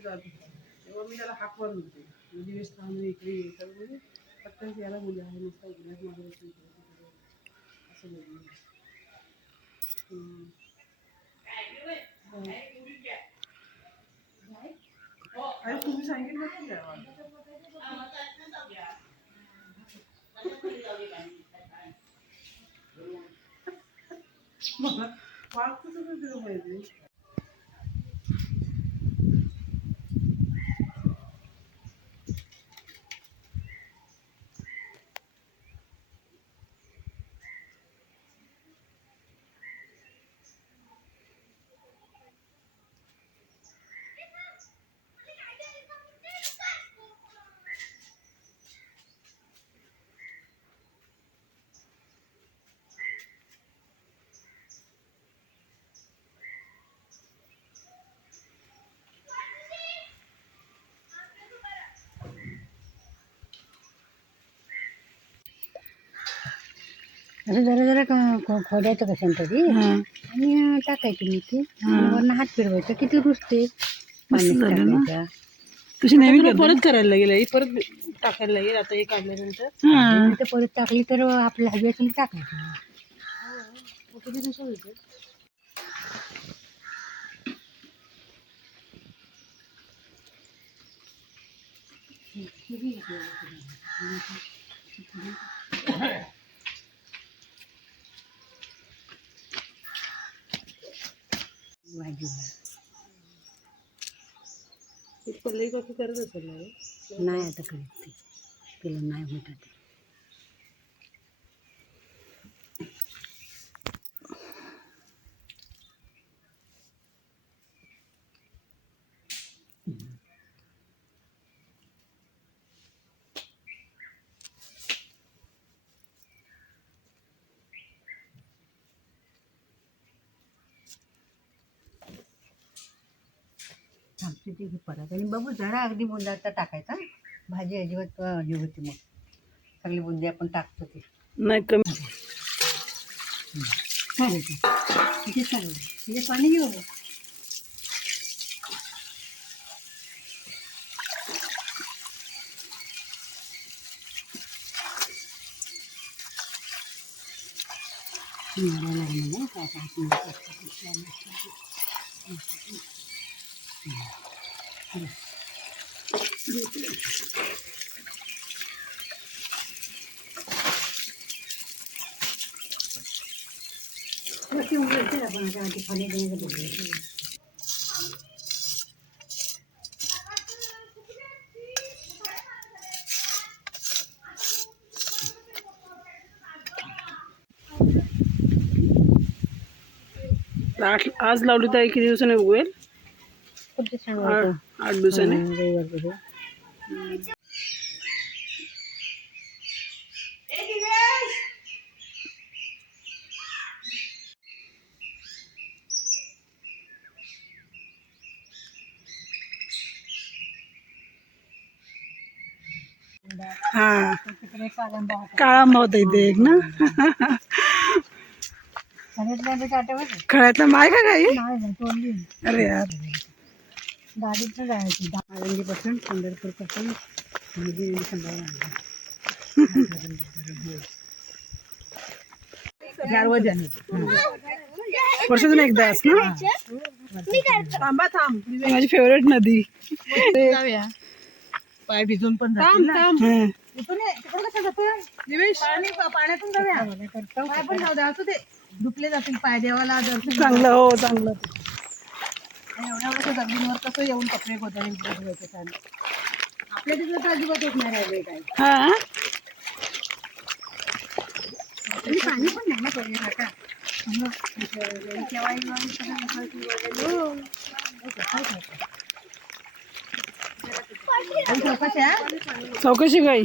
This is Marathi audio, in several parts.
ते जात होता तेव्हा मी त्याला हाक मारून होते. म्हणजे वेस्ट थांबले इकडे येतात म्हणजे पटकन यायला मुली आहे नुसता इकडे माझं इकडे असं बोलली. अरे तुम्ही सांगितलं की? मला वाटतं सगळं दिलं पाहिजे असं जरा जरा क- खोदायचं कशाने तरी आणि टाकायची मी ती वरनं हात फिरवायचा. किती रुसते? पाणी झालं ना? टाकायचं. तुझी नेहमी परत करायला लागेल आई. परत टाकायला लागेल आता हे काढल्यानंतर. आणि ते परत टाकली तर आपल्या हवी असेल टाकायचं किती दिवसात होते भाजीला ते पल्लवी करत असेल नाही आता काय तिला नाही होत आता. थांबते ते घे परत. आणि बघू जरा अगदी बुंदाचा टाकायचा भाजी अजिबात हे होती मग. सगळी बुंदी आपण टाकतो ते. नाही कमी. चालेल तिथे चालेल तिथे पाणी घेऊ मला आज लावली तर किती दिवसाने उगवेल खूप छान आठ दिवसाने. हं. हा. काळा मत इथे एक ना? खळ्यातला माय का काही? अरे यार. गाडीतनं जायची. आळंदीपासून पंढरपूरपासून नदी आणि संध्याकाळी वर्षातून ना? थांब माझी फेवरेट नदी. पाय भिजून पण पाण्यातून जाऊया. पाय पण जाऊ दे. असू दे. दुखले जातील. पाय देवाला दर्शन चांगलं हो चांगलं. एवढ्या वर्ष जमिनीवर कसं येऊन कपडे गोदाने धुवायचे छान आपल्या तिकडे तर अजिबात होत नाही राहिले काय. हा? आणि पाणी पण नाही ना केव्हा चौकशी काही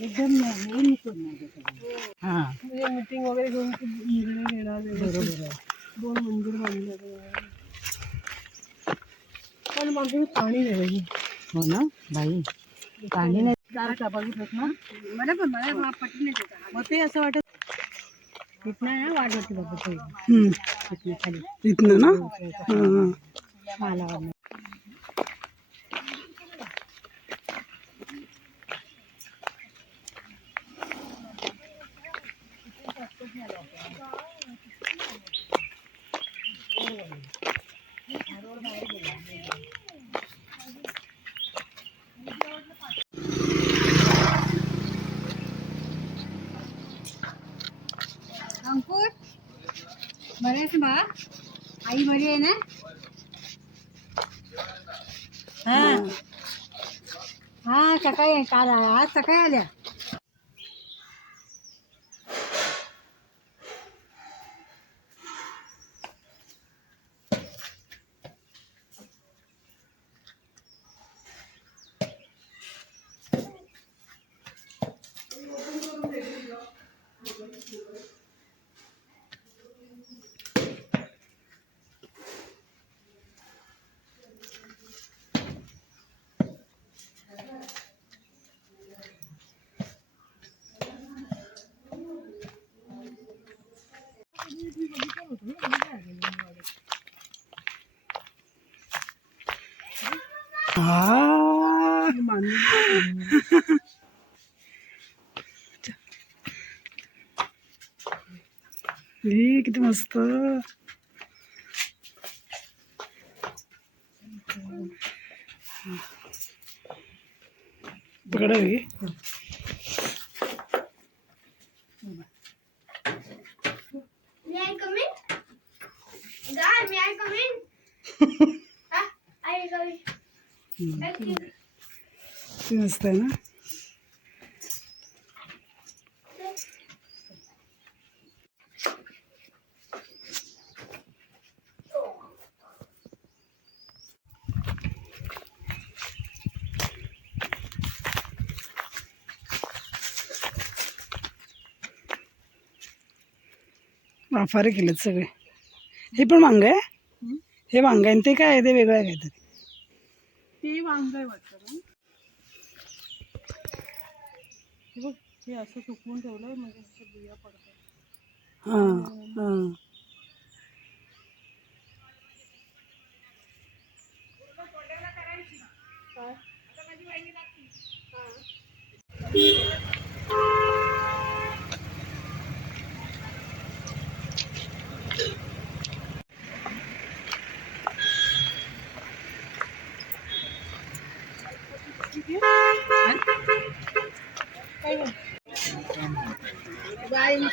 एकदम. हा. म्हणजे मीटिंग वगैरे घेऊन खूप निर्णय घेणार. बरोबर दोन मंदिर बांधले पण मागे पाणी नाही हो ना बाई. पाणी नाही. बघितलं ना? मला पण मला पटलं नाही. मग ते असं वाटत तिथनं ना वाट होती बाबा. तिथनं खाली. ना? हां मला वाटलं. अंकुर बरे आहेस बा आई बरी आहे ना? हा. हा. सकाळी काल आज सकाळी आल्या. हा हे किती मस्त पकडा मस्त आहे ना? वाफारे केलेत सगळे. हे पण वांग आहे? हे? वांग आहे आणि ते काय आहे? ते वेगळं आहे काहीतरी. ते वांग आहे वाटतं बघ हे असं सुकवून ठेवलंय म्हणजे असं बिया पडतात. हां हां.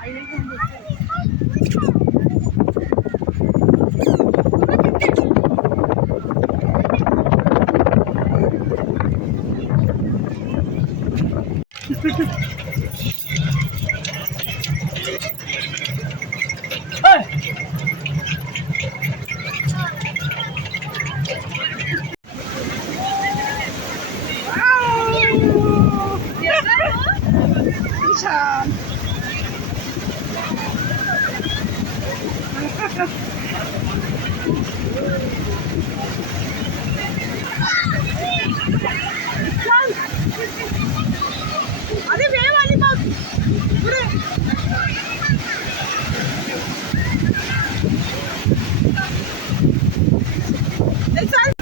आई अरे वेळ आली मग पुढे चल.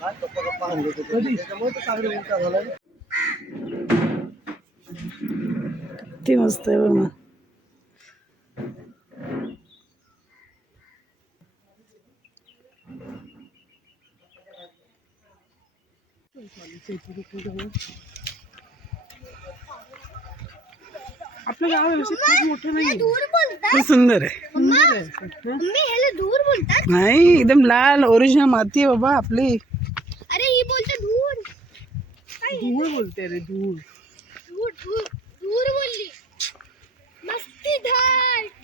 कधी त्याच्यामुळे तर चांगलं उलटा झालाय किती मस्त आहे बघ ना आपलं गाव आहे, खूप मोठं नाही दूर बोलतात खूप सुंदर आहे मम्मी दूर बोलतात नाही एकदम लाल ओरिजिनल माती आहे बाबा आपली अरे ही बोलते दूर। धूळ बोलते रे धूळ दूर दूर दूर बोलली मस्ती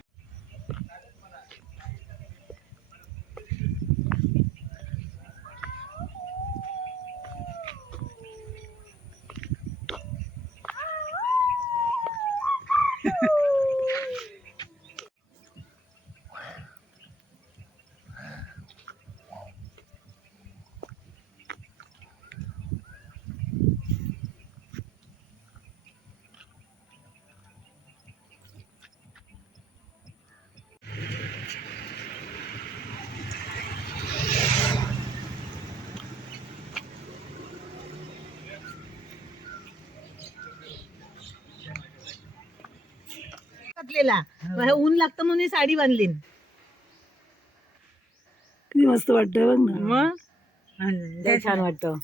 घातलेला मग ऊन लागतं म्हणून ही साडी बांधली किती मस्त वाटतंय बघ ना. मग? लय छान वाटतं.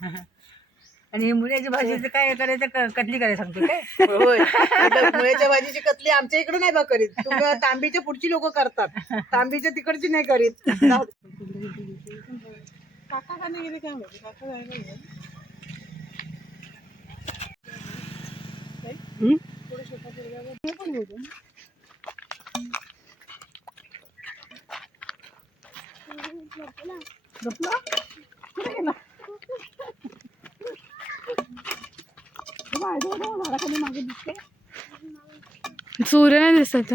आणि ही मुळ्याची भाजी काय करायचं? क- कटली करायला सांगतो काय? होय. आता मुळ्याच्या भाजीची कतली आमच्या इकडे नाही बा करीत. तुम्ही तांबीच्या पुढची लोक करतात. तांबीच्या तिकडची नाही करीत. काका का नाही गेले काय माहिती काका जायला गेले. हम्म? थोडं शेतात गेल्यावर पण होतं ना. झोपला? कुठे गेला? मागे दिसते सूर्य नाही दिसत